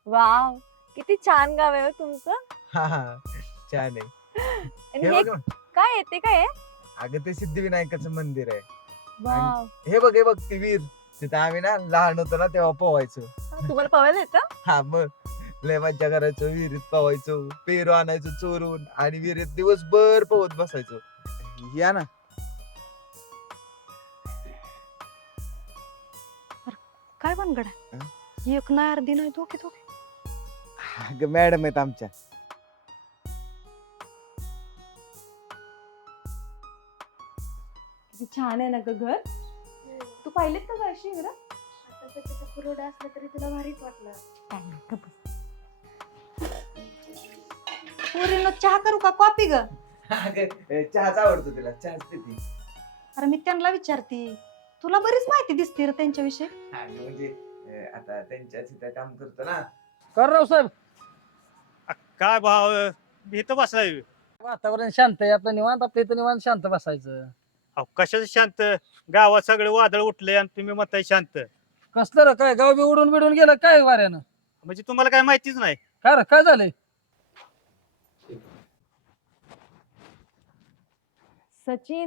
Wow, किती छान गाव आहे हो तुमचं. हा हा छान आहे. आणि हे हे बघ ना, काय येते काय आहे? अगं ते सिद्धिविनायकाचं मंदिर आहे. वाव, हे बघ ती विहीर. तिथं आम्ही ना लहान होतो ना तेव्हा पोवायचो. तुम्हाला पवायला येतं? हा मग लय मज्जा करायचो, विहिरीत पोवायचो, पेरू आणायचो चोरून आणि विहिरीत दिवसभर पोहत बसायचो. या ना. काय भानगड हं? आहे? एक नाही अर्धी नाही दोघे दोघे. अगं मॅडम आहेत आमच्या. किती छान आहे ना ग घर. तू पाहिलेत का ग अशी घर? आता त्याचं कुरवडं असलं तरी तुला भारीच वाटलं. पोरींनो चहा करू का कॉफी ग? अगं चहाच आवडतो तिला, चहाच पिती. अरे मी त्यांना विचारते, तुला बरीच माहिती दिसते रे त्यांच्याविषयी. म्हणजे आता त्यांच्याच इथं काम करतो ना. कर राव साहेब. काय भाव इथं बसलाय. वातावरण शांत आहे आपलं, निवांत आपल्या इथं निवांत शांत बसायचं. अहो कशाचं शांत, गावात सगळे वादळ उठले आणि तुम्ही म्हणताय शांत. कसलं रे काय, गाव बी उडून बिडून गेलं काय वाऱ्यानं? म्हणजे तुम्हाला काय माहितीच नाही. काय रे काय झालंय? सचिन,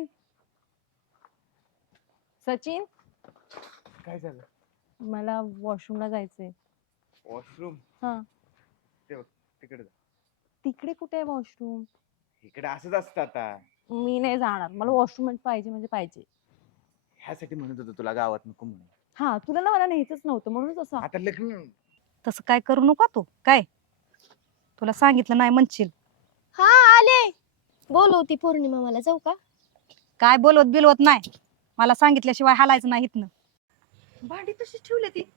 सचिन, काय झालं? मला वॉशरूमला जायचंय. वॉशरूम? हा. तिकडे जा. तिकडे कुठे आहे वॉशरूम? इकडे असंच असतं आता. मी नाही जाणार, मला वॉशरूम पाहिजे म्हणजे पाहिजे. ह्यासाठी म्हणत होतो तुला गावात नको म्हणून. हा, तुला ना मला न्यायचंच नव्हतं म्हणूनच असं. आता लग्न. तसं काय करू नका तू. काय तुला सांगितलं नाही म्हणशील. हा आले. बोलवती पौर्णिमा, मला जाऊ का? काय बोलवत बिलवत नाही, मला सांगितल्याशिवाय हालायचं नाही इथनं. भांडी तशी ठेवली ती.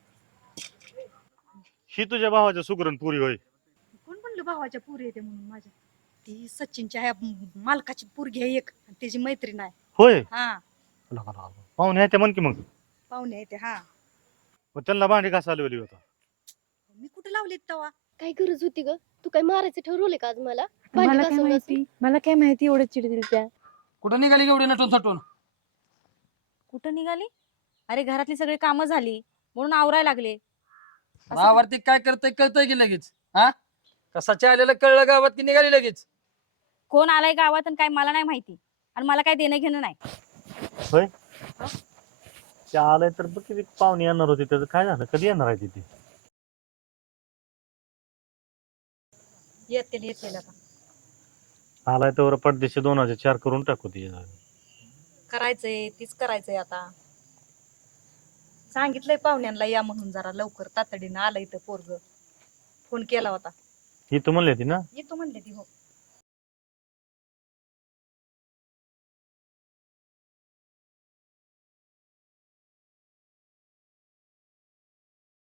ही तुझ्या भावाच्या सुगरण पुरी होय. कोण म्हणलं भावाच्या पोरी येते म्हणून माझ्या? ती सचिनच्या ह्या मालकाची पोरगी आहे एक, आणि त्याची मैत्रीण आहे. होय हा, पाहुणे आहे ते म्हण की मग. पाहुणे आहे ते. हा, मग त्यांना भांडी घासा आली होता. मी कुठे लावली तवा? काय गरज होती ग? तू काय मारायचं ठरवले का आज मला? मला भांडी काय घासून माहिती, मला काय माहिती एवढं चिडतील त्या. कुठं निघाली एवढी नटून थटून? कुठं निघाली? अरे घरातली सगळी कामं झाली म्हणून आवरायला लागले. असं काय? भावावरती काय करतंय कळतंय की लगेच? हा, कसा आलेलं कळलं गावात की निघाली लगेच? कोण आलाय गावात आणि काय मला नाही माहिती, आणि मला काय देणं घेणं नाही. होय ते आलंय तर बघ किती पाहुणे येणार होते, त्याचं काय झालं, कधी येणार आहे तिथे? येतील येतील आता. आलाय तर पडदेशी 2004 करून टाकू ती. करायचंय तीच करायचंय आता. सांगितलंय पाहुण्यांना या म्हणून, जरा लवकर तातडीनं आलं इथं पोरग. फोन केला होता. ही तू म्हणली होती ना? येतो म्हणले ती. हो.